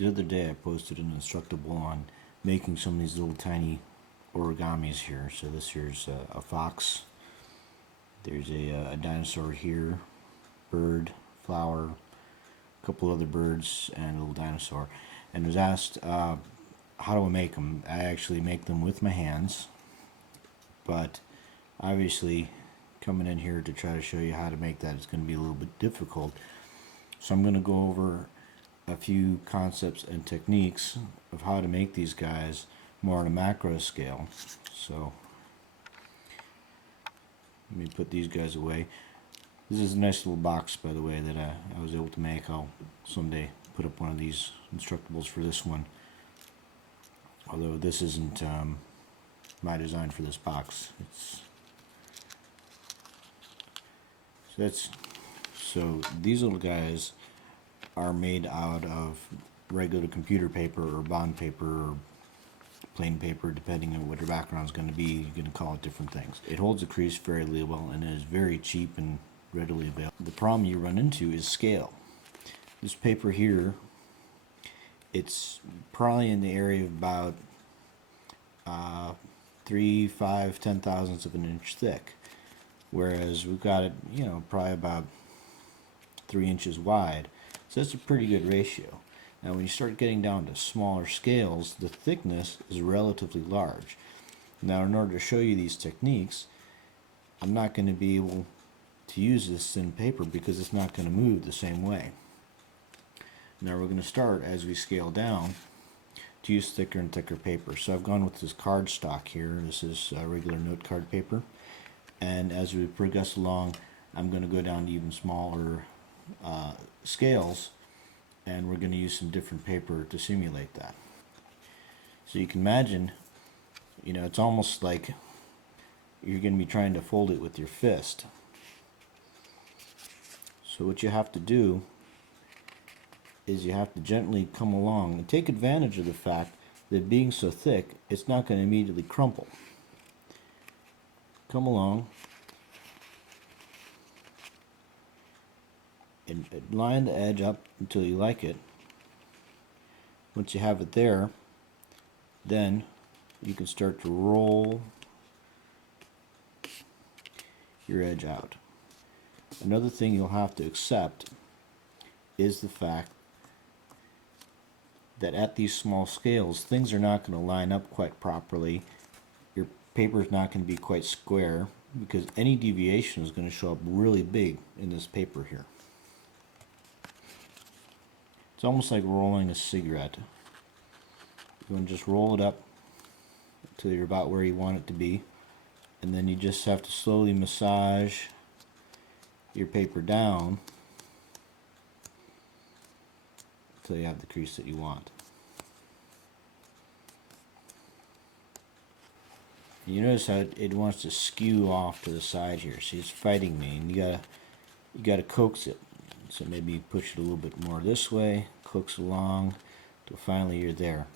The other day I posted an instructable on making some of these little tiny origamis here. So this here's a fox. There's a dinosaur here, bird, flower, a couple other birds, and a little dinosaur. And was asked, how do I make them? I actually make them with my hands, but obviously coming in here to try to show you how to make that is going to be a little bit difficult. So I'm going to go over a few concepts and techniques of how to make these guys more on a macro scale. So let me put these guys away. This is a nice little box, by the way, that I was able to make. I'll someday put up one of these instructables for this one, although this isn't my design for this box. So these little guys are made out of regular computer paper or bond paper or plain paper, depending on what your background is going to be. You can call it different things. It holds a crease fairly well and is very cheap and readily available. The problem you run into is scale. This paper here, it's probably in the area of about 3, 5, 10 thousandths of an inch thick, whereas we've got it, probably about 3 inches wide. So that's a pretty good ratio. Now when you start getting down to smaller scales, the thickness is relatively large. Now in order to show you these techniques, I'm not going to be able to use this thin paper because it's not going to move the same way. Now we're going to start, as we scale down, to use thicker and thicker paper. So I've gone with this cardstock here. This is regular note card paper. And as we progress along, I'm going to go down to even smaller scales, and we're going to use some different paper to simulate that. So you can imagine, it's almost like you're going to be trying to fold it with your fist. So what you have to do is you have to gently come along and take advantage of the fact that being so thick, it's not going to immediately crumple. Come along and line the edge up until you like it. Once you have it there, then you can start to roll your edge out. Another thing you'll have to accept is the fact that at these small scales, things are not going to line up quite properly. Your paper is not going to be quite square because any deviation is going to show up really big in this paper here. It's almost like rolling a cigarette. You want to just roll it up until you're about where you want it to be, and then you just have to slowly massage your paper down until you have the crease that you want. You notice how it wants to skew off to the side here. See, it's fighting me, and you gotta coax it. So maybe you push it a little bit more this way, coax along, till finally you're there.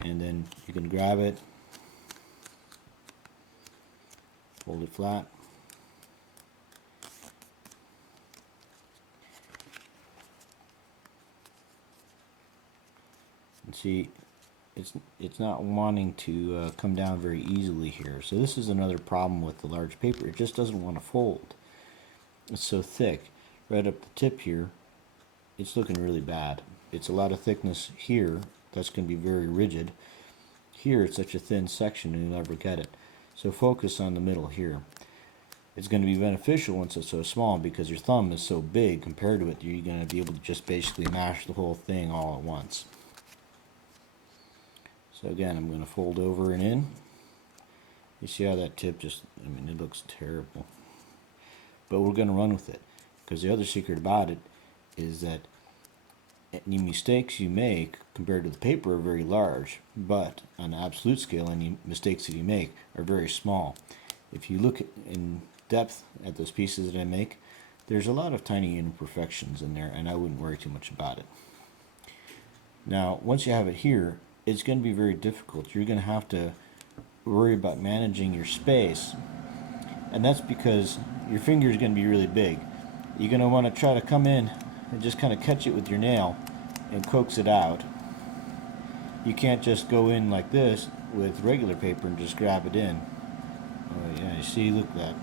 And then you can grab it, hold it flat, and see, it's not wanting to come down very easily here. So this is another problem with the large paper. It just doesn't want to fold. It's so thick. Right up the tip here, it's looking really bad. It's a lot of thickness here. That's going to be very rigid. Here it's such a thin section and you'll never get it. So focus on the middle here. It's going to be beneficial once it's so small because your thumb is so big compared to it. You're going to be able to just basically mash the whole thing all at once. So again, I'm going to fold over and in. You see how that tip just, it looks terrible. But we're going to run with it. Because the other secret about it is that any mistakes you make compared to the paper are very large, but on the absolute scale, any mistakes that you make are very small. If you look in depth at those pieces that I make, there's a lot of tiny imperfections in there, and I wouldn't worry too much about it. Now, once you have it here, it's going to be very difficult. You're going to have to worry about managing your space, and that's because your finger is going to be really big. You're going to want to try to come in and just kind of catch it with your nail and coax it out. you can't just go in like this with regular paper and just grab it in. Oh yeah, you see, look at that.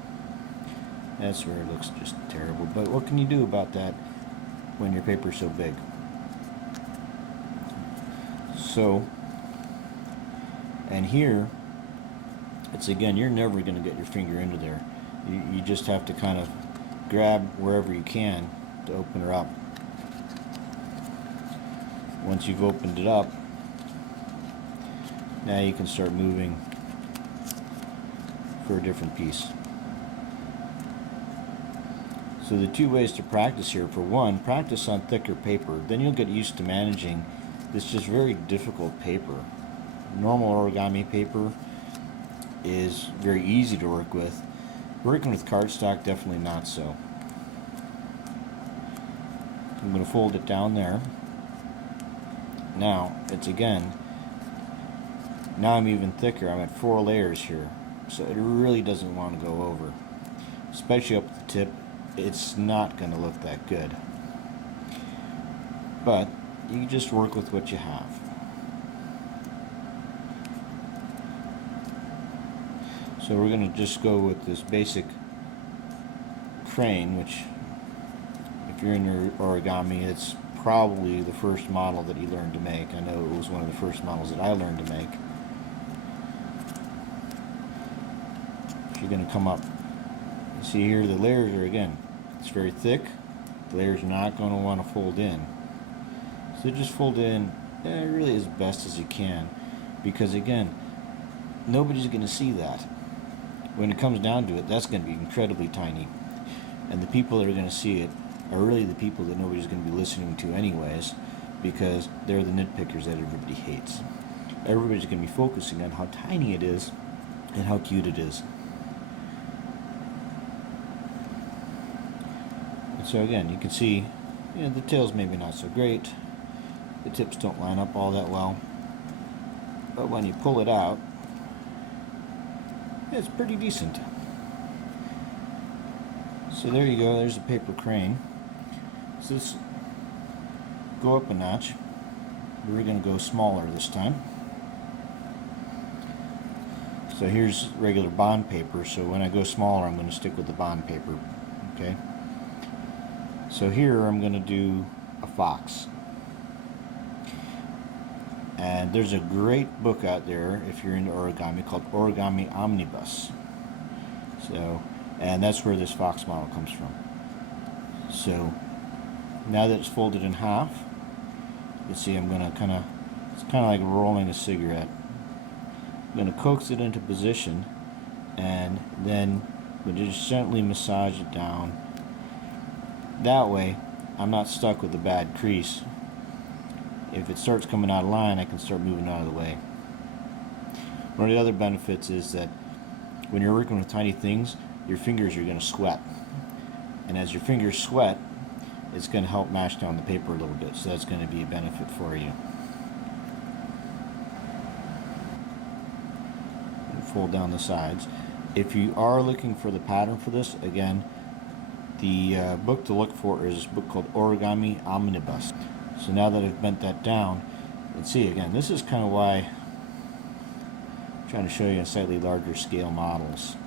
That's where it looks just terrible. But what can you do about that when your paper's so big? So, and here, it's again, you're never going to get your finger into there. You just have to kind of grab wherever you can to open her up. Once you've opened it up, now you can start moving for a different piece. So the two ways to practice here: for one, practice on thicker paper, then you'll get used to managing this just very difficult paper. Normal origami paper is very easy to work with. Working with cardstock, definitely not so. I'm going to fold it down there. Now, it's again, now I'm even thicker. I'm at 4 layers here. So it really doesn't want to go over. Especially up at the tip, it's not going to look that good. But you just work with what you have. So we're going to just go with this basic crane, which if you're in your origami, it's probably the first model that you learned to make. I know it was one of the first models that I learned to make. You're going to come up, you see here the layers are, again, it's very thick. The layers are not going to want to fold in. So just fold in really as best as you can, because again, nobody's going to see that. When it comes down to it, that's going to be incredibly tiny. And the people that are going to see it are really the people that nobody's going to be listening to anyways, because they're the nitpickers that everybody hates. Everybody's going to be focusing on how tiny it is and how cute it is. And so again, you can see, the tail's maybe not so great. The tips don't line up all that well. But when you pull it out, it's pretty decent. So there you go, there's a paper crane. So let's go up a notch. We're going to go smaller this time. So here's regular bond paper, so when I go smaller I'm going to stick with the bond paper. Okay. So here I'm going to do a fox. And there's a great book out there if you're into origami called Origami Omnibus. So, and that's where this fox model comes from. So now that it's folded in half, you see I'm going to it's kind of like rolling a cigarette. I'm going to coax it into position, and then I'm going to just gently massage it down. That way I'm not stuck with a bad crease. If it starts coming out of line, I can start moving out of the way. One of the other benefits is that when you're working with tiny things, your fingers are going to sweat. And as your fingers sweat, it's going to help mash down the paper a little bit. So that's going to be a benefit for you. And fold down the sides. If you are looking for the pattern for this, again, the book to look for is a book called Origami Omnibus. So now that I've bent that down, and see again, this is kind of why I'm trying to show you slightly larger scale models.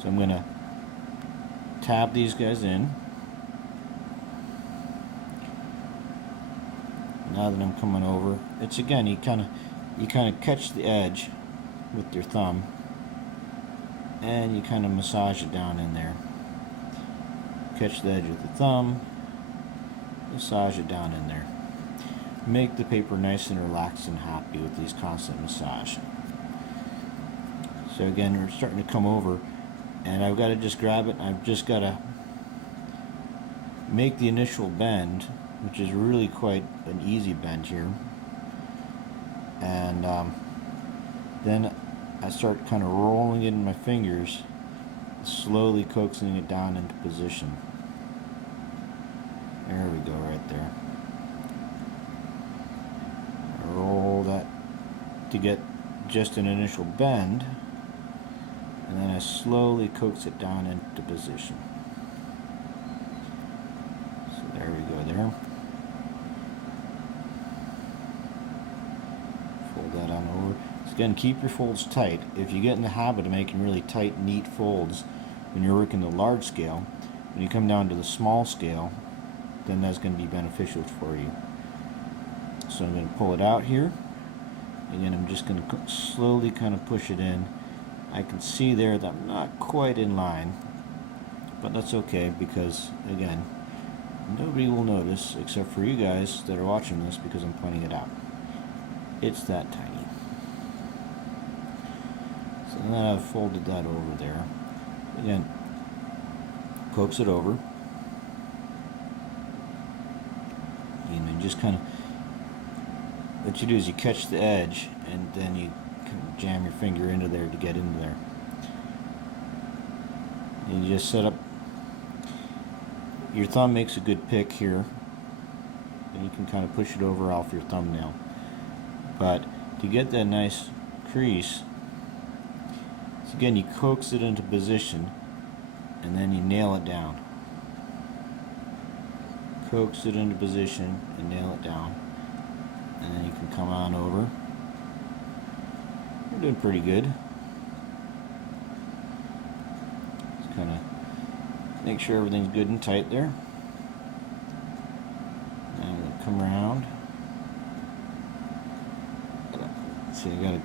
So I'm going to tab these guys in. Now that I'm coming over, it's again, you kind of catch the edge with your thumb, and you kind of massage it down in there. Catch the edge with the thumb. Massage it down in there. Make the paper nice and relaxed and happy with these constant massage. So again, we're starting to come over, and I've got to just grab it. I've just got to make the initial bend, which is really quite an easy bend here. And then I start kind of rolling it in my fingers, slowly coaxing it down into position. There we go, right there. Roll that to get just an initial bend, and then I slowly coax it down into position. So there we go there. Again, keep your folds tight. If you get in the habit of making really tight, neat folds when you're working the large scale, when you come down to the small scale, then that's going to be beneficial for you. So I'm going to pull it out here. Again, I'm just going to slowly kind of push it in. I can see there that I'm not quite in line, but that's okay because, again, nobody will notice except for you guys that are watching this because I'm pointing it out. It's that tiny. So then I've folded that over there. Again, coax it over. And then just kind of, what you do is you catch the edge and then you kind of jam your finger into there to get into there. And you just set up, your thumb makes a good pick here. And you can kind of push it over off your thumbnail. But to get that nice crease, so again, you coax it into position and then you nail it down. Coax it into position and nail it down. And then you can come on over. You're doing pretty good. Just kind of make sure everything's good and tight there. And I'm going to come around. So you got to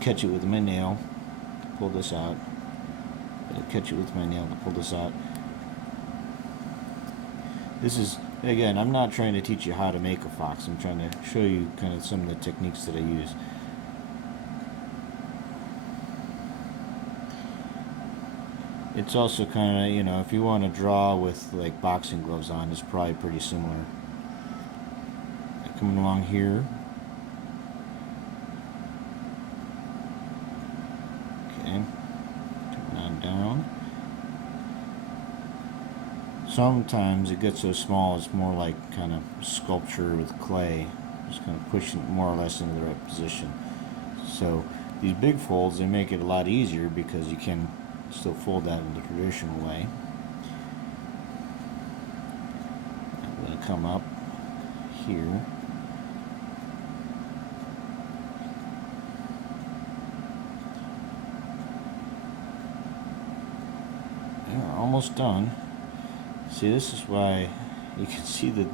catch it with my nail to pull this out. Got to catch it with my nail to pull this out. This is, again, I'm not trying to teach you how to make a fox. I'm trying to show you kind of some of the techniques that I use. It's also kind of, you know, if you want to draw with like boxing gloves on, it's probably pretty similar. Coming along here. Okay. Coming on down. Sometimes it gets so small it's more like kind of sculpture with clay, just kind of pushing it more or less into the right position. So these big folds, they make it a lot easier because you can still fold that in the traditional way. I'm going to come up here. We're almost done. See, this is why you can see that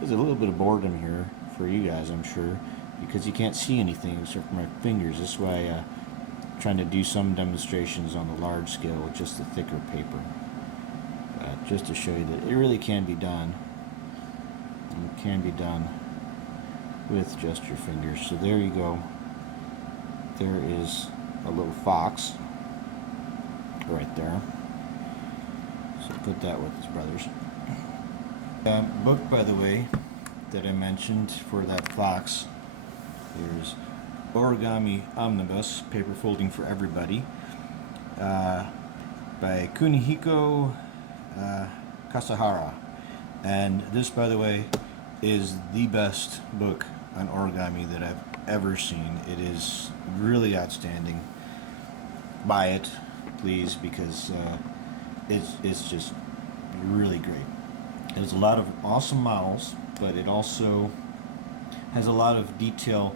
there's a little bit of boredom here for you guys, I'm sure, because you can't see anything except for my fingers. This is why I'm trying to do some demonstrations on the large scale with just the thicker paper. Just to show you that it really can be done. It can be done with just your fingers. So there you go. There is a little fox right there. So put that with his brothers. Book, by the way, that I mentioned for that fox, there's Origami Omnibus, Paper Folding for Everybody, by Kunihiko Kasahara. And this, by the way, is the best book on origami that I've ever seen. It is really outstanding. Buy it, please, because it's just really great. It has a lot of awesome models, but it also has a lot of detail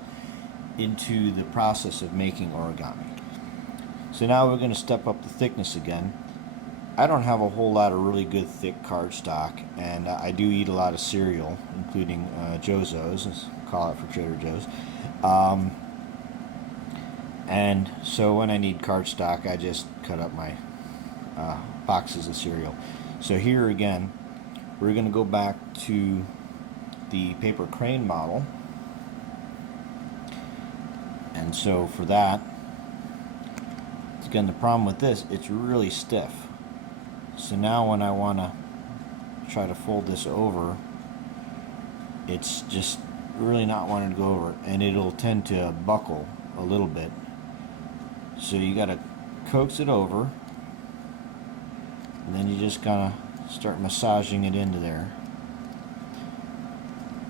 into the process of making origami. So now we're going to step up the thickness again. I don't have a whole lot of really good thick cardstock, and I do eat a lot of cereal, including Jozo's, let's call it for Trader Joe's. And so when I need cardstock, I just cut up my boxes of cereal. So here again, we're going to go back to the paper crane model. And so for that, again, the problem with this, it's really stiff. So now when I want to try to fold this over, it's just really not wanting to go over, and it'll tend to buckle a little bit. So you got to coax it over, and then you just kind of start massaging it into there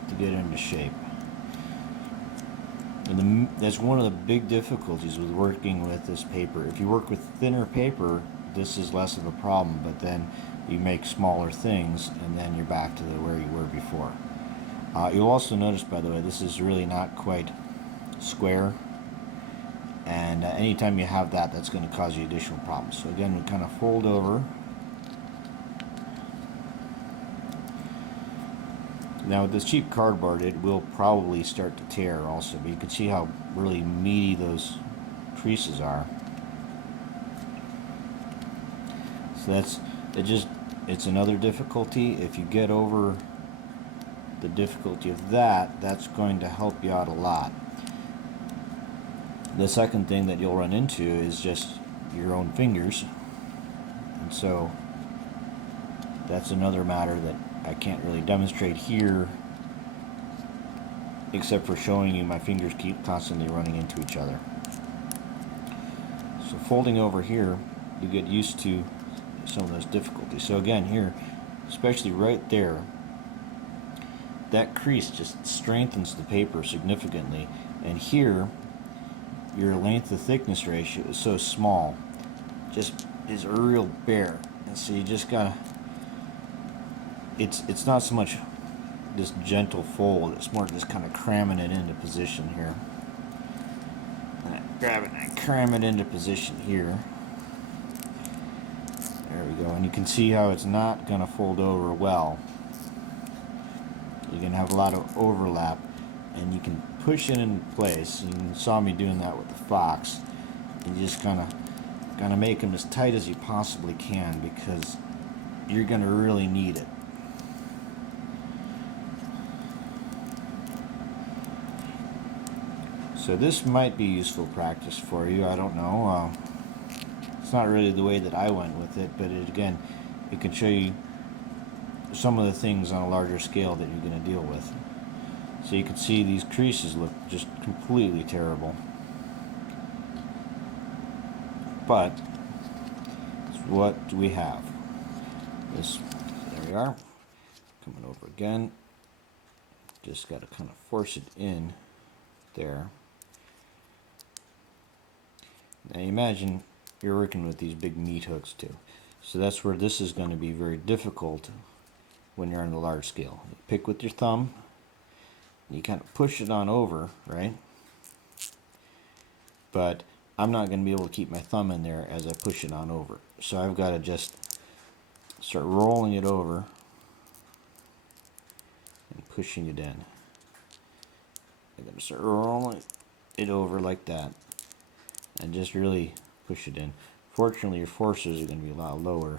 to get it into shape. And that's one of the big difficulties with working with this paper. If you work with thinner paper, this is less of a problem, but then you make smaller things and then you're back to where you were before. You'll also notice, by the way, this is really not quite square, And anytime you have that, that's going to cause you additional problems. So again, we kind of fold over. Now with this cheap cardboard, it will probably start to tear also, but you can see how really meaty those creases are. So it's another difficulty. If you get over the difficulty of that, that's going to help you out a lot. The second thing that you'll run into is just your own fingers. And so that's another matter that I can't really demonstrate here, except for showing you my fingers keep constantly running into each other. So folding over here, you get used to some of those difficulties. So again, here, especially right there, that crease just strengthens the paper significantly. And here, your length to thickness ratio is so small, just is a real bear. And so you just gotta, it's not so much this gentle fold, it's more just kind of cramming it into position here. And I grab it and I cram it into position here. There we go, and you can see how it's not gonna fold over well. You're gonna have a lot of overlap, and you can push it in place. You saw me doing that with the Fox. You just gotta make them as tight as you possibly can, because you're gonna really need it. So this might be useful practice for you. I don't know. It's not really the way that I went with it, but again, it can show you some of the things on a larger scale that you're going to deal with. So you can see these creases look just completely terrible. But what do we have? There we are. Coming over again. Just got to kind of force it in there. Now imagine you're working with these big meat hooks too. So that's where this is going to be very difficult when you're on a large scale. You pick with your thumb, and you kind of push it on over, right? But I'm not going to be able to keep my thumb in there as I push it on over. So I've got to just start rolling it over and pushing it in. I'm going to start rolling it over like that and just really push it in. Fortunately, your forces are going to be a lot lower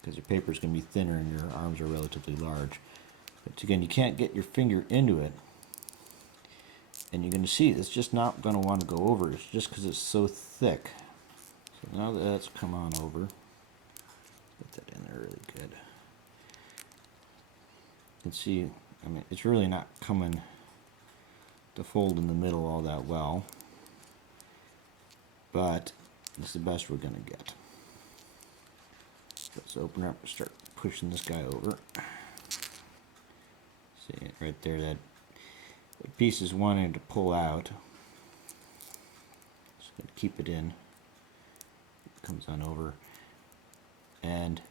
because your paper is going to be thinner and your arms are relatively large. But again, you can't get your finger into it, and you're going to see it's just not going to want to go over. It's just because it's so thick. So now that that's come on over, put that in there really good. You can see, I mean, it's really not coming to fold in the middle all that well, but it's the best we're going to get. Let's open up and start pushing this guy over. See it right there, that piece is wanting to pull out. Just going to keep it in. It comes on over. And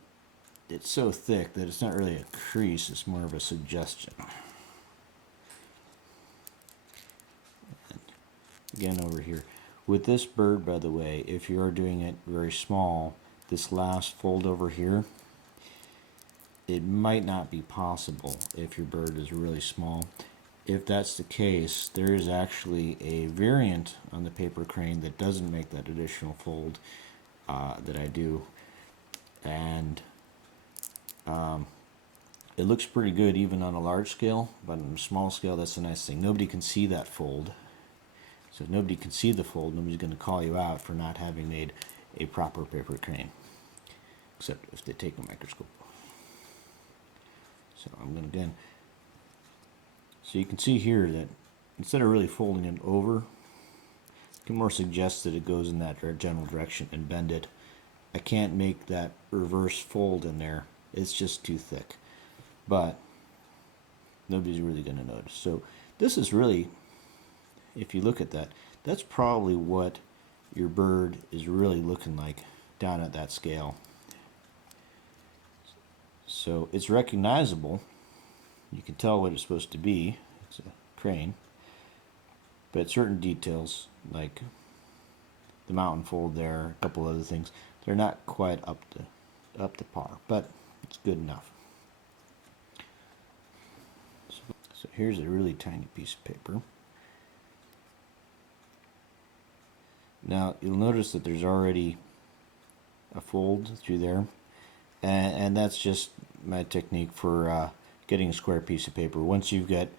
it's so thick that it's not really a crease, it's more of a suggestion. And again over here. With this bird, by the way, if you are doing it very small, this last fold over here, it might not be possible if your bird is really small. If that's the case, there is actually a variant on the paper crane that doesn't make that additional fold that I do, and it looks pretty good even on a large scale, but on a small scale, that's the nice thing. Nobody can see that fold. So if nobody can see the fold, nobody's going to call you out for not having made a proper paper crane, except if they take a microscope. So I'm going to again, so you can see here that instead of really folding it over, you can more suggest that it goes in that general direction and bend it. I can't make that reverse fold in there, it's just too thick, but nobody's really going to notice. So this is really, if you look at that, that's probably what your bird is really looking like down at that scale. So it's recognizable. You can tell what it's supposed to be. It's a crane. But certain details, like the mountain fold there, a couple other things, they're not quite up to par, but it's good enough. So here's a really tiny piece of paper. Now you'll notice that there's already a fold through there, and that's just my technique for getting a square piece of paper. Once you've got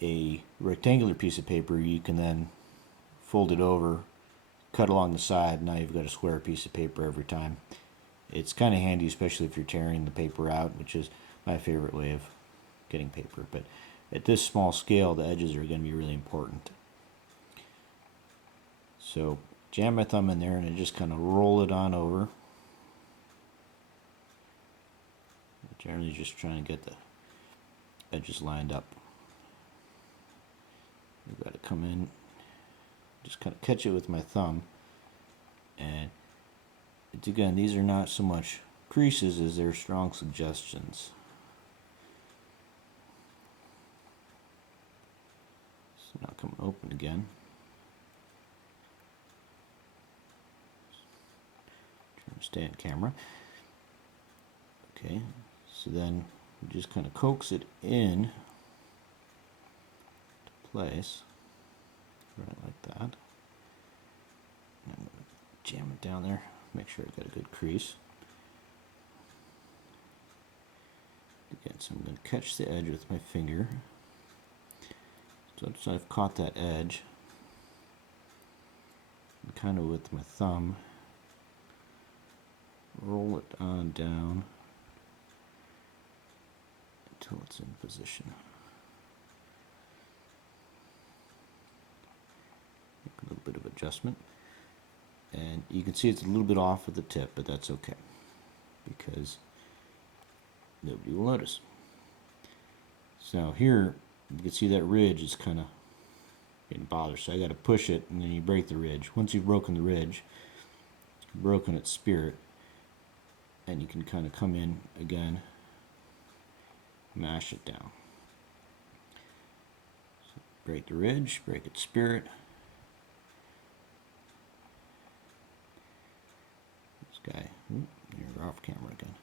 a rectangular piece of paper, you can then fold it over, cut along the side. Now you've got a square piece of paper every time. It's kind of handy, especially if you're tearing the paper out, which is my favorite way of getting paper. But at this small scale, the edges are going to be really important. So jam my thumb in there and I just kind of roll it on over. Generally just trying to get the edges lined up. I've got to come in, just kind of catch it with my thumb, and again, these are not so much creases as they're strong suggestions. So now come open again. Trying to stay on camera. Okay, so then you just kind of coax it in to place, right like that. And I'm going to jam it down there, make sure I've got a good crease. Again, so I'm going to catch the edge with my finger. So once I've caught that edge, and kind of with my thumb, roll it on down until it's in position. Make a little bit of adjustment, and you can see it's a little bit off at the tip, but that's okay because nobody will notice. So here you can see that ridge is kind of getting bothered, so I got to push it, and then you break the ridge. Once you've broken the ridge, you've broken its spirit, and you can kind of come in again, mash it down. So break the ridge, break its spirit. This guy, you're off camera again.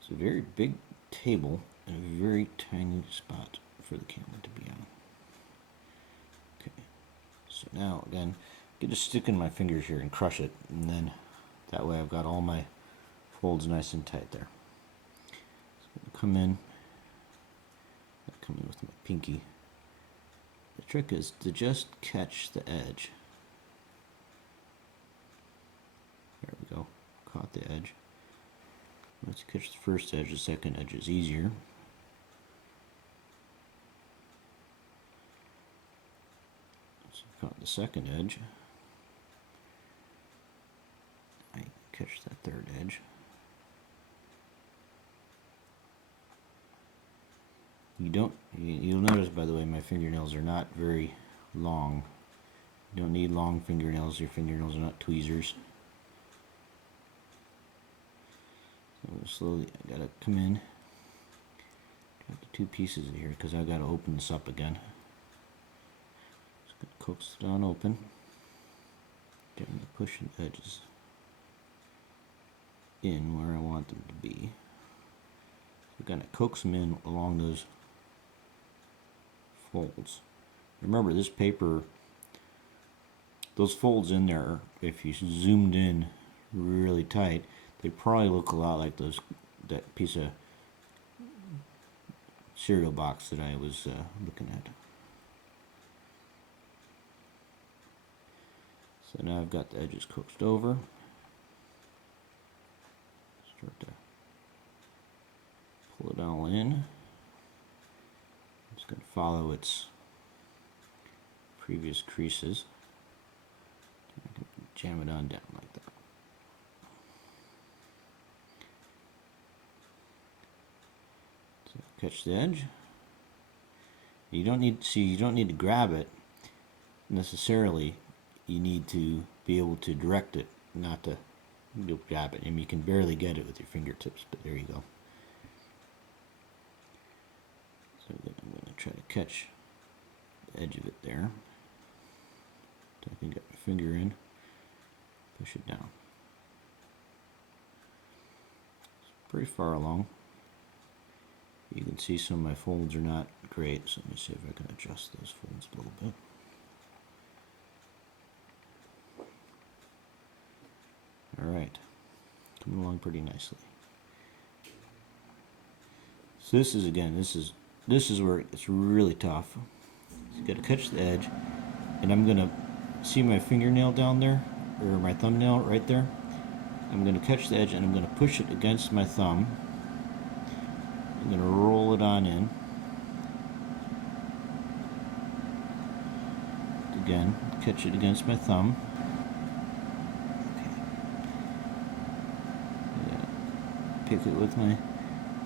It's a very big table and a very tiny spot for the camera to be on. Okay, so now again, I just stick in my fingers here and crush it, and then that way I've got all my folds nice and tight there. Come in with my pinky. The trick is to just catch the edge. There we go, caught the edge. Once you catch the first edge, the second edge is easier. So you caught the second edge. I catch that third edge. You'll notice, by the way, my fingernails are not very long. You don't need long fingernails. Your fingernails are not tweezers. So slowly, I gotta come in. Got the two pieces here because I gotta open this up again. Just gonna coax it on open. Getting the pushing edges in where I want them to be. We're gonna coax them in along those folds. Remember, this paper, those folds in there, if you zoomed in really tight, they probably look a lot like that piece of cereal box that I was looking at. So now I've got the edges coaxed over. Start to pull it all in. I'm just going to follow its previous creases. I can jam it on down like that. So catch the edge. You don't need to grab it necessarily. You need to be able to direct it, not to grab it. I mean, you can barely get it with your fingertips, but there you go. So I'm going to try to catch the edge of it there. So I can get my finger in, push it down. It's pretty far along. You can see some of my folds are not great, so let me see if I can adjust those folds a little bit. Alright, coming along pretty nicely. So this is, again, this is where it's really tough. So you got to catch the edge, and I'm gonna see my fingernail down there, or my thumbnail right there. I'm gonna catch the edge and I'm gonna push it against my thumb. I'm gonna roll it on in. Again, catch it against my thumb. Okay. Pick it with my,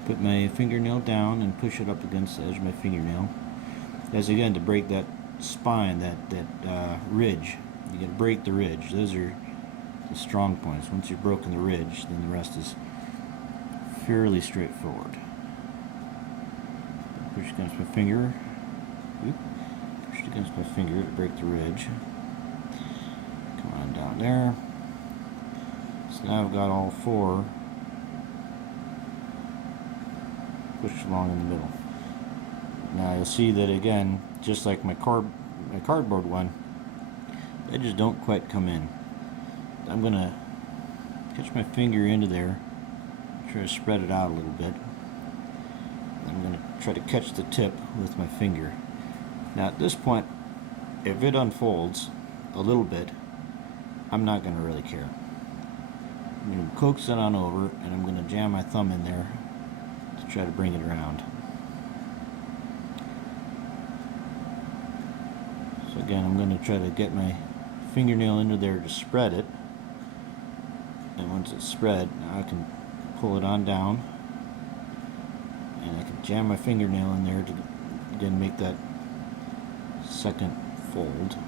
put my fingernail down and push it up against the edge of my fingernail. That's again to break that spine, that ridge. You gotta break the ridge. Those are the strong points. Once you've broken the ridge, then the rest is fairly straightforward. Push against my finger. Push it against my finger to break the ridge. Come on down there. So now I've got all four pushed along in the middle. Now you'll see that again, just like my cardboard one, the edges don't quite come in. I'm gonna catch my finger into there, try to spread it out a little bit. I'm gonna try to catch the tip with my finger. Now at this point, if it unfolds a little bit, I'm not gonna really care. I'm gonna coax it on over, and I'm gonna jam my thumb in there to try to bring it around. So again, I'm gonna try to get my fingernail into there to spread it. And once it's spread, now I can pull it on down, and I can jam my fingernail in there to again make that second fold.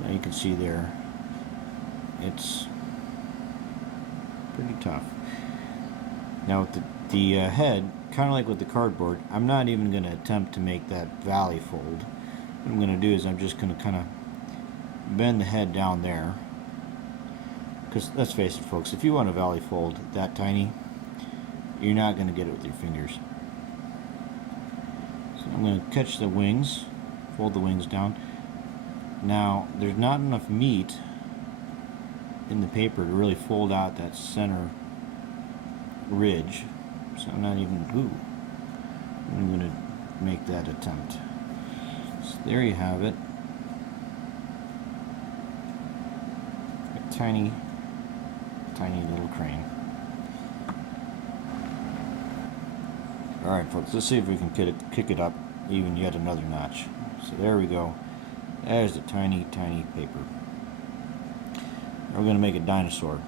Now you can see there, it's pretty tough. Now with the head, kind of like with the cardboard, I'm not even going to attempt to make that valley fold. What I'm going to do is I'm just going to kind of bend the head down there, because let's face it folks, if you want a valley fold that tiny, you're not going to get it with your fingers. So I'm going to catch the wings, fold the wings down. Now there's not enough meat in the paper to really fold out that center ridge, so I'm not even, I'm going to make that attempt. So there you have it. A tiny little crane. Alright folks, let's see if we can kick it up even yet another notch. So there we go. There's a tiny paper. Now we're going to make a dinosaur.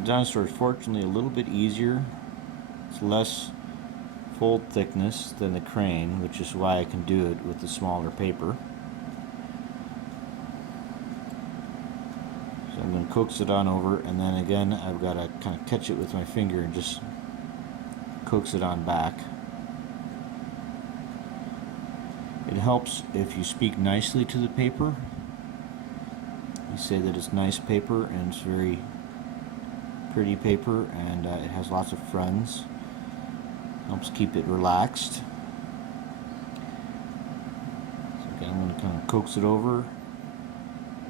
The dinosaur is fortunately a little bit easier. It's less fold thickness than the crane, which is why I can do it with the smaller paper. So I'm going to coax it on over, and then again I've got to kind of catch it with my finger and just coax it on back. It helps if you speak nicely to the paper. You say that it's nice paper and it's very pretty paper, and it has lots of friends. Helps keep it relaxed. So again, I'm going to kind of coax it over,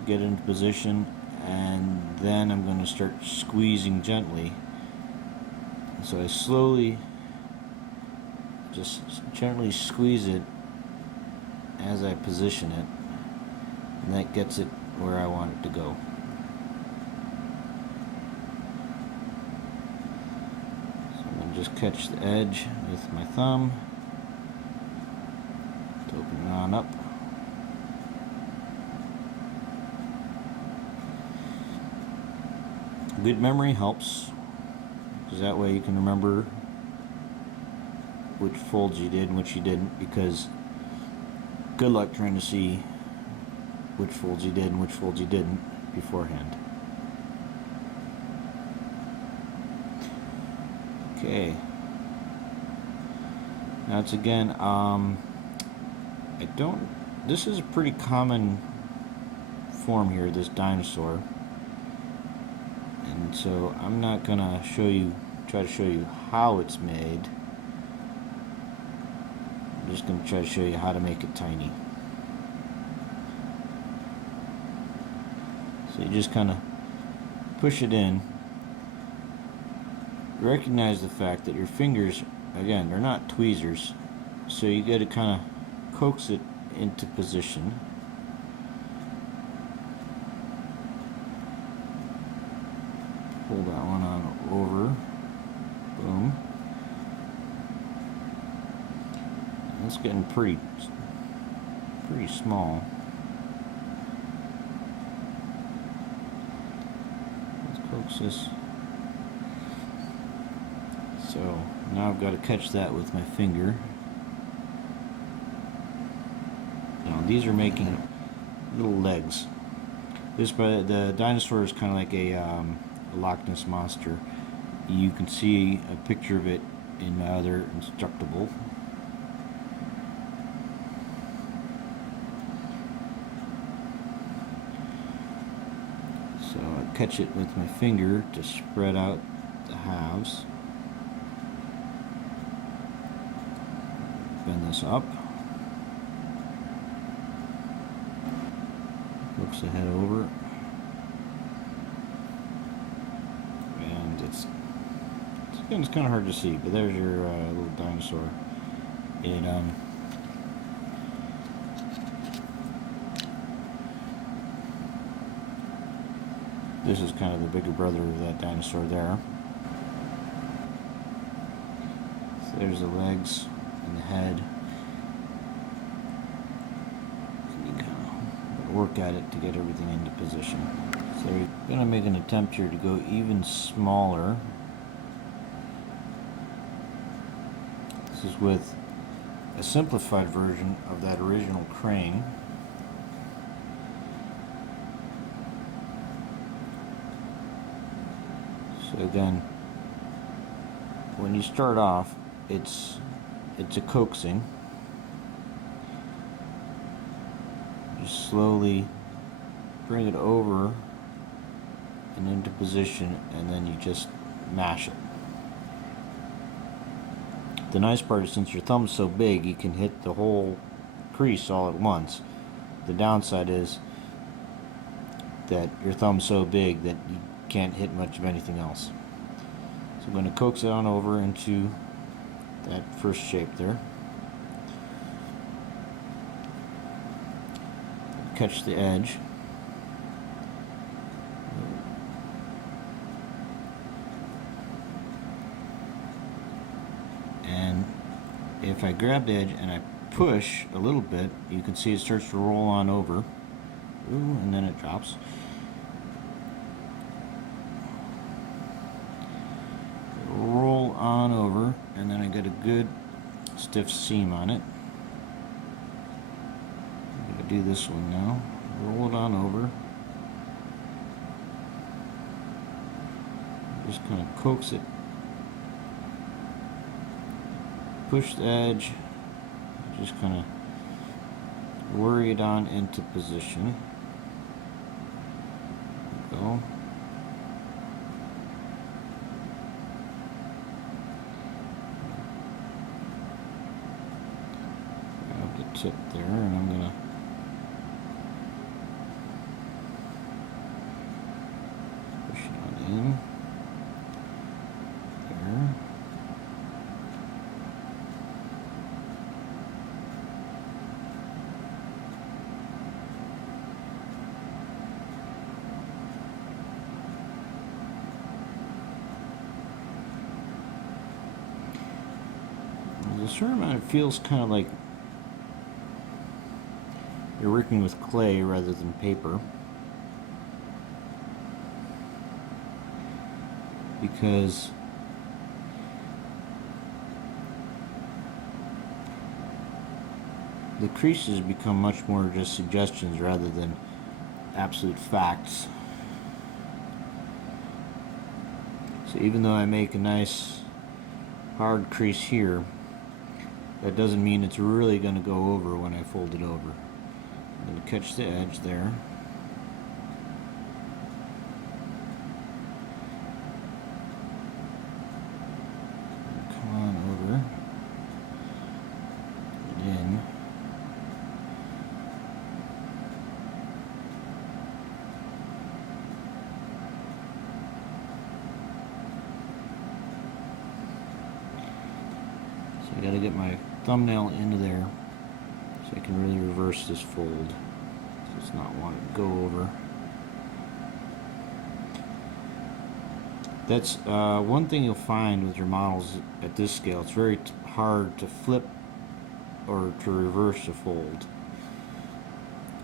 get it into position, and then I'm going to start squeezing gently. And so I slowly, just gently squeeze it as I position it, and that gets it where I want it to go. So I'm going to just catch the edge with my thumb to open it on up. Good memory helps, because that way you can remember which folds you did and which you didn't, because good luck trying to see which folds you did and which folds you didn't beforehand. Okay. Now it's again, this is a pretty common form here, this dinosaur. And so I'm not gonna try to show you how it's made. I'm just gonna try to show you how to make it tiny. So you just kind of push it in. Recognize the fact that your fingers, again, they're not tweezers, so you got to kind of coax it into position. Pull that one on over. Boom. It's getting pretty small. Let's coax this. So now I've got to catch that with my finger. Now these are making little legs. The dinosaur is kind of like a Loch Ness monster. You can see a picture of it in my other Instructable. So I catch it with my finger to spread out the halves. Bend this up. Hooks the head over. And it's kind of hard to see, but there's your little dinosaur. This is kind of the bigger brother of that dinosaur there. So there's the legs and the head. And you kind of work at it to get everything into position. So you're going to make an attempt here to go even smaller. This is with a simplified version of that original crane. So again, when you start off, it's a coaxing. Just slowly bring it over and into position, and then you just mash it. The nice part is, since your thumb's so big, you can hit the whole crease all at once. The downside is that your thumb's so big that you can't hit much of anything else. So I'm going to coax it on over into that first shape there. Catch the edge. And if I grab the edge and I push a little bit, you can see it starts to roll on over. Ooh, and then it drops. Roll on over, and then I get a good stiff seam on it. I'm going to do this one now. Roll it on over. Just kind of coax it. Push the edge. Just kind of worry it on into position. There we go. Grab the tip there, and I'm gonna push it on in. There. There's a certain amount, it feels kind of like you're working with clay rather than paper, because the creases become much more just suggestions rather than absolute facts. So even though I make a nice hard crease here, that doesn't mean it's really going to go over when I fold it over. I'm going to catch the edge there. Come on over. Get in. So I got to get my thumbnail into there so I can really reverse this fold. So it's not want to go over. That's one thing you'll find with your models at this scale. It's very hard to flip or to reverse a fold.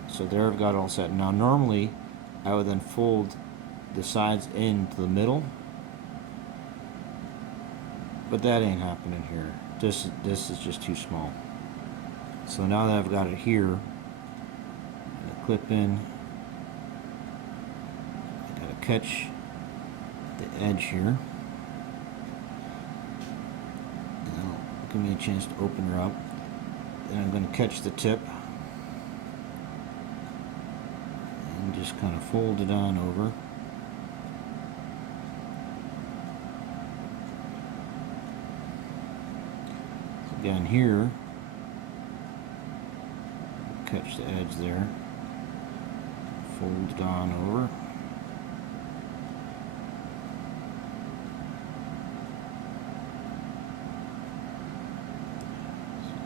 So there I've got it all set. Now normally I would then fold the sides into the middle, but that ain't happening here. This is just too small. So now that I've got it here, I'm gonna clip in. I gotta catch the edge here. That'll give me a chance to open her up. Then I'm going to catch the tip and just kind of fold it on over. Again here, catch the edge there, fold it on over.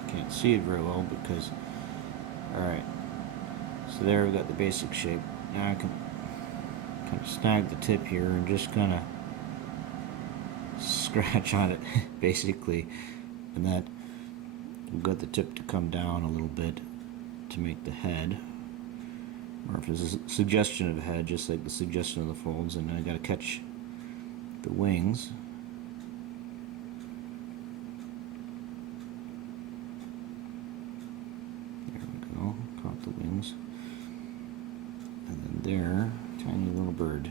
Can't see it very well because, alright, so there we've got the basic shape. Now I can kind of snag the tip here and just kind of scratch on it basically, and that we've got the tip to come down a little bit to make the head, or if there's a suggestion of a head, just like the suggestion of the folds. And then I got to catch the wings. Caught the wings, and then there, tiny little bird.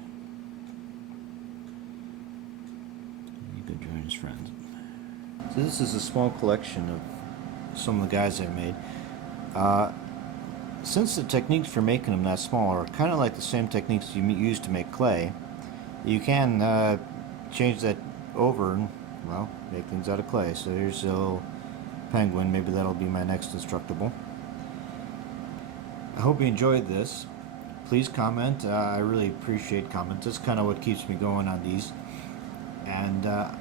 You could join his friends. So this is a small collection of some of the guys I've made. Since the techniques for making them that small are kind of like the same techniques you use to make clay, you can change that over and, well, make things out of clay. So here's a little penguin. Maybe that'll be my next Instructable. I hope you enjoyed this. Please comment. I really appreciate comments. That's kind of what keeps me going on these. And I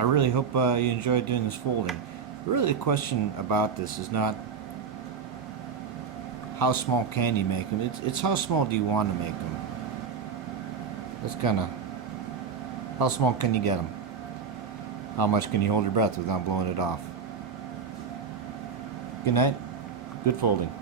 really hope you enjoyed doing this folding. Really, the question about this is not how small can you make them. It's how small do you want to make them. That's kind of, how small can you get them? How much can you hold your breath without blowing it off? Good night. Good folding.